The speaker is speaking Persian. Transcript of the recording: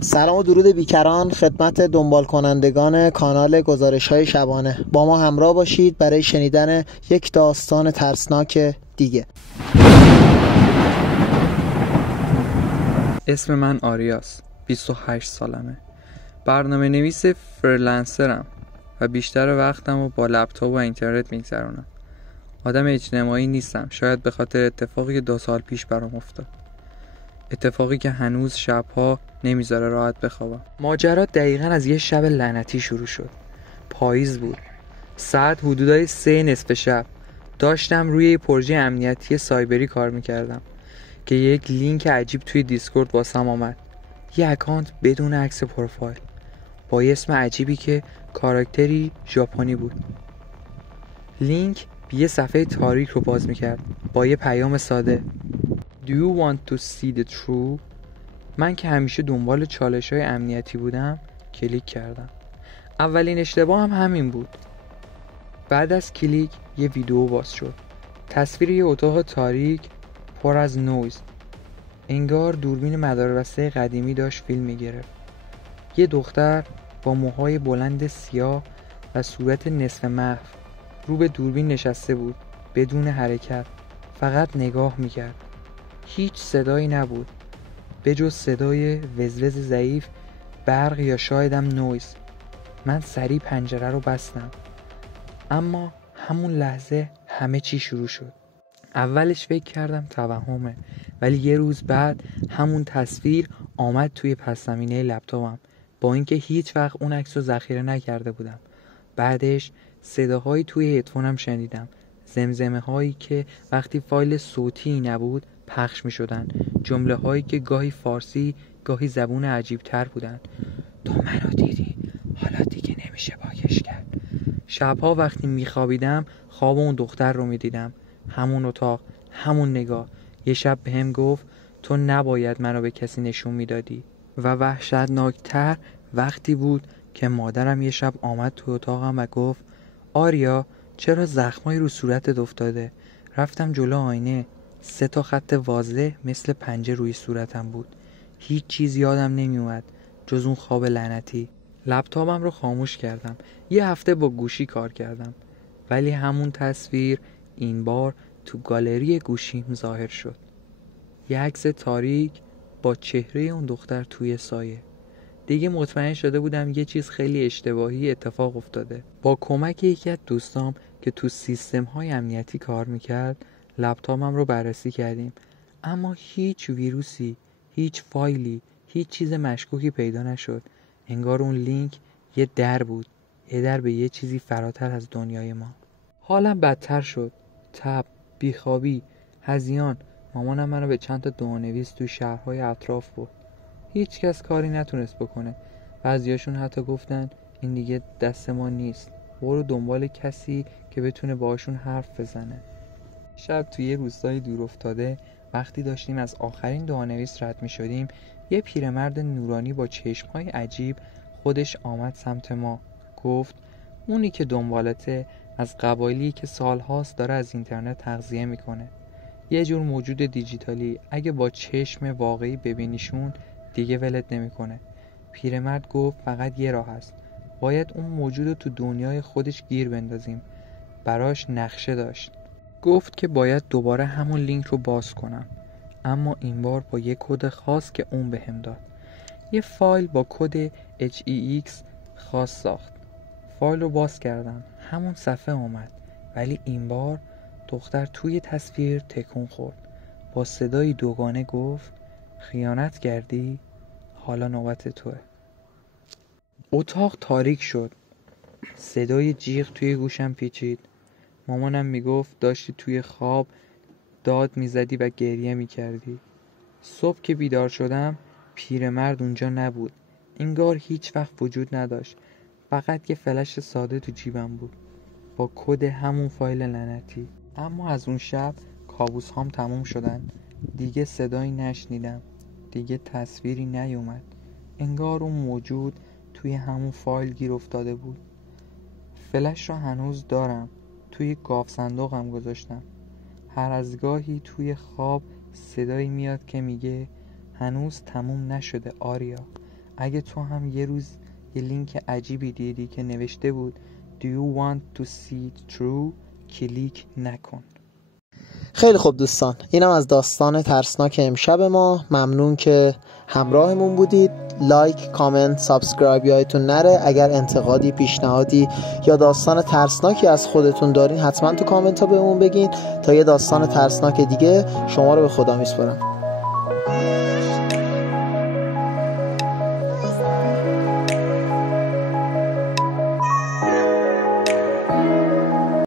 سلام و درود بیکران خدمت دنبال کنندگان کانال گزارش‌های شبانه. با ما همراه باشید برای شنیدن یک داستان ترسناک دیگه. اسم من آریاست. 28 سالمه. برنامه نویس فریلنسرم و بیشتر وقتم رو با لپتاپ و اینترنت میگذرونم. آدم اجتماعی نیستم، شاید به خاطر اتفاقی که 2 سال پیش برام افتاد. اتفاقی که هنوز شبها نمیذاره راحت بخوابم. ماجرا دقیقاً از یه شب لعنتی شروع شد. پاییز بود. ساعت حدودای 3 نصف شب. داشتم روی یه پروژه امنیتی سایبری کار میکردم که یک لینک عجیب توی دیسکورد واسم آمد. یه اکانت بدون عکس پروفایل با یه اسم عجیبی که کاراکتری ژاپنی بود. لینک یه صفحه تاریک رو باز میکرد با یه پیام ساده: Do you want to see the truth؟ من که همیشه دنبال چالش‌های امنیتی بودم کلیک کردم. اولین اشتباه هم همین بود. بعد از کلیک یه ویدیو باز شد. تصویر یه اتاق تاریک پر از نویز. انگار دوربین مداربسته قدیمی داشت فیلم می‌گرفت. یه دختر با موهای بلند سیاه و صورت نصف محو رو به دوربین نشسته بود، بدون حرکت، فقط نگاه می‌کرد. هیچ صدایی نبود به جز صدای وزوز ضعیف برق یا شایدم نویز. من سریع پنجره رو بستم، اما همون لحظه همه چی شروع شد. اولش فکر کردم توهمه، ولی یه روز بعد همون تصویر آمد توی پس زمینه لپتاپم، با اینکه هیچ وقت اون عکس رو ذخیره نکرده بودم. بعدش صداهایی توی هدفونم شنیدم، زمزمه هایی که وقتی فایل صوتی نبود پخش می شدن، جمله هایی که گاهی فارسی گاهی زبون عجیب تر بودن. تو منو دیدی، حالا دیگه نمیشه پاکش کرد. شبها وقتی میخوابیدم خواب اون دختر رو میدیدم، همون اتاق، همون نگاه. یه شب بهم گفت تو نباید منو به کسی نشون میدادی. و وحشتناکتر وقتی بود که مادرم یه شب آمد تو اتاقم و گفت آریا چرا زخمایی رو صورتت افتاده؟ رفتم جلو آینه، 3 خط واضح مثل پنجه روی صورتم بود. هیچ چیز یادم نمیومد جز اون خواب لعنتی. لپتاپم رو خاموش کردم. یه هفته با گوشی کار کردم، ولی همون تصویر این بار تو گالری گوشیم ظاهر شد. یه عکس تاریک با چهره اون دختر توی سایه. دیگه مطمئن شده بودم یه چیز خیلی اشتباهی اتفاق افتاده. با کمک یکی از دوستام که تو سیستم‌های امنیتی کار میکرد لپتاپم رو بررسی کردیم، اما هیچ ویروسی، هیچ فایلی، هیچ چیز مشکوکی پیدا نشد. انگار اون لینک یه در بود، یه در به یه چیزی فراتر از دنیای ما. حالم بدتر شد. تب، بیخوابی، هذیان. مامانم منو به چند تا دعانویس توی شهرهای اطراف برد. هیچ کس کاری نتونست بکنه. بعضیاشون حتی گفتن این دیگه دست ما نیست، برو دنبال کسی که بتونه باشون حرف بزنه. شب توی یه روستای دور افتاده وقتی داشتیم از آخرین دعانویس رد می شدیم، یه پیرمرد نورانی با چشمهای عجیب خودش آمد سمت ما. گفت اونی که دنبالته از قبایلی که سالهاست داره از اینترنت تغذیه میکنه. یه جور موجود دیجیتالی، اگه با چشم واقعی ببینیشون دیگه ولت نمیکنه. پیرمرد گفت فقط یه راه هست، باید اون موجود رو تو دنیای خودش گیر بندازیم. براش نقشه داشت. گفت که باید دوباره همون لینک رو باز کنم، اما این بار با یه کد خاص که اون بهم داد. یه فایل با کد HEX خاص ساخت. فایل رو باز کردم، همون صفحه اومد، ولی این بار دختر توی تصویر تکون خورد. با صدای دوگانه گفت خیانت کردی؟ حالا نوبت توه. اتاق تاریک شد. صدای جیغ توی گوشم پیچید. مامانم میگفت داشتی توی خواب داد میزدی و گریه میکردی. صبح که بیدار شدم پیرمرد اونجا نبود. انگار هیچ وقت وجود نداشت. فقط یه فلش ساده تو جیبم بود با کد همون فایل لعنتی. اما از اون شب کابوس هام تموم شدن. دیگه صدایی نشنیدم، دیگه تصویری نیومد. انگار اون موجود توی همون فایل گیر افتاده بود. فلش رو هنوز دارم، توی گاف صندوقم گذاشتم. هر از گاهی توی خواب صدایی میاد که میگه هنوز تموم نشده آریا، اگه تو هم یه روز یه لینک عجیبی دیدی که نوشته بود Do you want to see it true؟ کلیک نکن. خیلی خوب دوستان، اینم از داستان ترسناک امشب ما. ممنون که همراهمون بودید. لایک، کامنت، سابسکرایب یادتون نره. اگر انتقادی، پیشنهادی یا داستان ترسناکی از خودتون دارین حتما تو کامنت ها بهمون بگین تا یه داستان ترسناک دیگه. شما رو به خدا میسپارم.